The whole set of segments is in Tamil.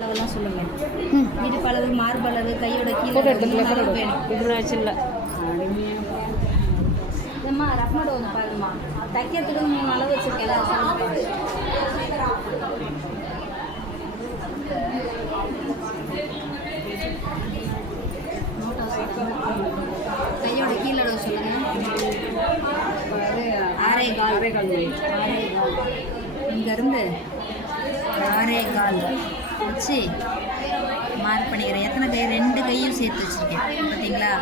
அளவுலாம் சொல்லுங்க. இடுப்பளவு, மார்பளவு, கையோட கீழே வேணும். இல்லை ஏம்மா ரஃப்னோட ஒன்று பாருங்கம்மா. தைக்கிறதுக்கு 3 அளவு வச்சுருக்கேன். கையோட கீழே சொல்லுங்க. 6.25 இங்கேருந்து 6.25 வச்சு மார்க் பண்ணிக்கிறேன். எத்தனை கை? 2 கையும் சேர்த்து வச்சுருக்கேன் பார்த்தீங்களா?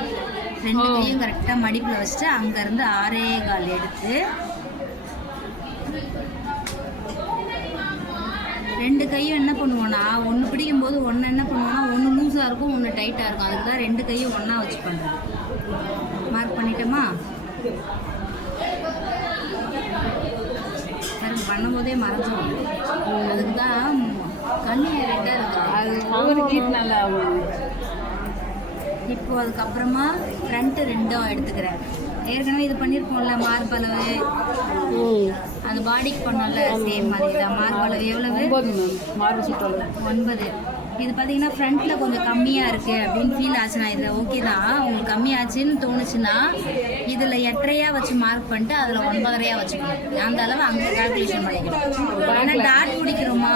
2 கையும் கரெக்டாக மடிப்பில் வச்சுட்டு அங்கேருந்து 6.25 எடுத்து 2 கையும் என்ன பண்ணுவோன்னா, ஒன்று பிடிக்கும்போது ஒன்று என்ன பண்ணுவோன்னா, ஒன்று லூஸாக இருக்கும், ஒன்று டைட்டாக இருக்கும். அதுக்கு தான் 2 கையும் ஒன்றா வச்சு பண்ணுறேன். மார்க் பண்ணிட்டோமா? பண்ணும்போதே மறைஞ்சிடும். அதுக்கு தான் கண்ணு ரெண்டாக இருக்குது. அது ஒவ்வொரு கீட் நல்லா ஆகும். இப்போது அதுக்கப்புறமா ஃப்ரண்ட்டு 2 எடுத்துக்கிறேன். ஏற்கனவே இது பண்ணியிருப்போம்ல மார்பளவு, அது பாடிக்கு பண்ணோம்ல, சேம் மாதிரி தான். மார்பளவு எவ்வளவு? 9. இது பார்த்தீங்கன்னா ஃப்ரண்ட்டில் கொஞ்சம் கம்மியாக இருக்குது அப்படின்னு ஃபீல் ஆச்சுன்னா, இதில் ஓகே தான். உங்களுக்கு கம்மியாச்சுன்னு தோணுச்சுன்னா இதில் 8.5 வச்சு மார்க் பண்ணிட்டு அதில் 9.5 வச்சுக்கணும். அந்த அளவு அங்கே கால்குலேஷன் பண்ணிக்கணும். ஏன்னா டாட் பிடிக்கிறோமா,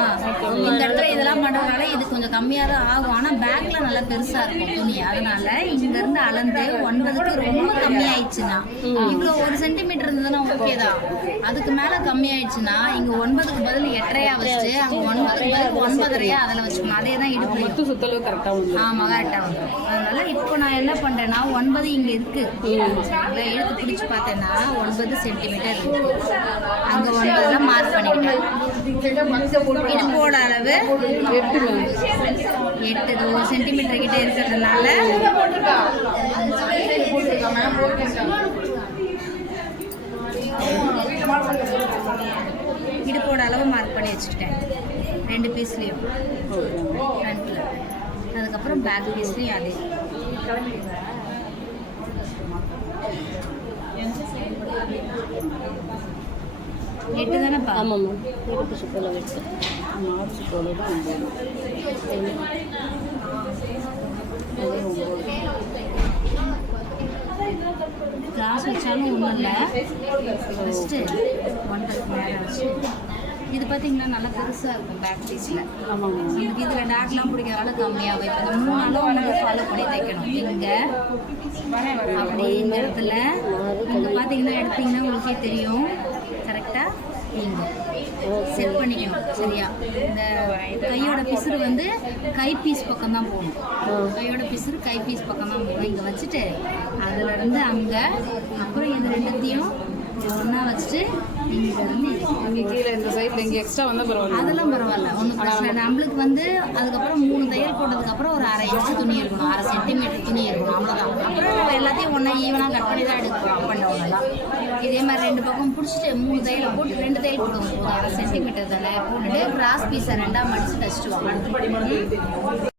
இந்த இடத்துல இதெல்லாம் பண்ணுறதுனால இது கொஞ்சம் கம்மியாக தான் ஆகும். ஆனால் பேக்கில் நல்லா பெருசாக இருக்கும் துணி. அதனால் இங்கேருந்து அளந்து 9க்கு ரொம்ப கம்மியாயிடுச்சுன்னா, இவ்வளோ 1 சென்டிமீட்டர் இருந்ததுன்னா ஓகே தான். அதுக்கு மேலே கம்மியாயிடுச்சுன்னா இங்கே 9க்கு பதில் 8.5 வச்சுட்டு அங்கே 9க்கு பதில் 9.5 அதில் வச்சுக்கணும். அதே தான் இடுப்பு சுத்தளவு கரெக்டாக வந்து. ஆமாம், கரெக்டாக வந்துடும். அதனால் இப்போ நான் என்ன பண்ணுறேன்னா, 9 இங்கே இருக்குது. எடுத்து பிடிச்சி பார்த்தேன்னா 9 சென்டிமீட்டர் இருக்குது. அங்கே 9 மார்க் பண்ணிக்கிட்டேன். இடுப்போட அளவு 8. 1 சென்டிமீட்டர் கிட்டே இருக்கிறதுனால இடுப்போட அளவு மார்க் பண்ணி வச்சுக்கிட்டேன் 2 பீஸ்லேயும் ஃப்ரண்ட்டில். அதுக்கப்புறம் பேக் பீஸ்லேயும் அதே. 8 தானேப்பா? ஆமாம்மா, இடுப்பு சுத்தளவு 8. மார்பு சுத்தளவு தான் 9. கிளாஸ் வச்சாலும் ஒன்றும் இல்லை. ஃபஸ்ட்டு 1 மேலே வச்சு இது பார்த்தீங்கன்னா நல்லா பெருசாக இருக்கும் பேக் பீஸில். ஆமாம், நமக்கு இதில் டாட்லாம் பிடிக்கிறதால கம்மியாகும். இப்போ இந்த 3 அளவு நம்ம ஃபாலோ பண்ணி தைக்கணும். இங்கே அப்படி இந்த இடத்துல இங்கே பார்த்தீங்கன்னா எடுத்திங்கன்னா உங்களுக்கே தெரியும். கரெக்டாக இங்கே செட் பண்ணிக்கணும். சரியா? இந்த கையோட பிசுறு வந்து கை பீஸ் பக்கம் தான் போகணும். கையோட பிசுறு கை பீஸ் பக்கம் தான் போகணும். இங்கே வச்சுட்டு அதிலிருந்து அங்கே, அப்புறம் இது 2த்தையும் ஒன்றா வச்சுட்டு இங்கே கீழே இந்த சைடில் இங்கே எக்ஸ்ட்ரா வந்தால் பரவாயில்ல. அதெல்லாம் பரவாயில்ல, ஒன்றும் பிரச்சனை இல்லை. நம்மளுக்கு வந்து அதுக்கப்புறம் 3 தையல் போட்டதுக்கப்புறம் ஒரு 1/2 இன்ச்சு துணி இருக்கணும், 1/2 சென்டிமீட்டர் துணி இருக்கணும். அவ்வளோதான். அப்புறம் நம்ம எல்லாத்தையும் ஒன்றா ஈவனாக கட் பண்ணி தான் எடுக்கிறோம். அப் அண்ட் டவுனெல்லாம் இதே மாதிரி 2 பக்கம் பிடிச்சிட்டு 3 தையல் போட்டு 2 தையல் போடுவோம். 1/2 சென்டிமீட்டர் தானே போட்டுட்டு கிராஸ் பீஸை 2ஆக மடித்து தைச்சிட்டு வாங்க.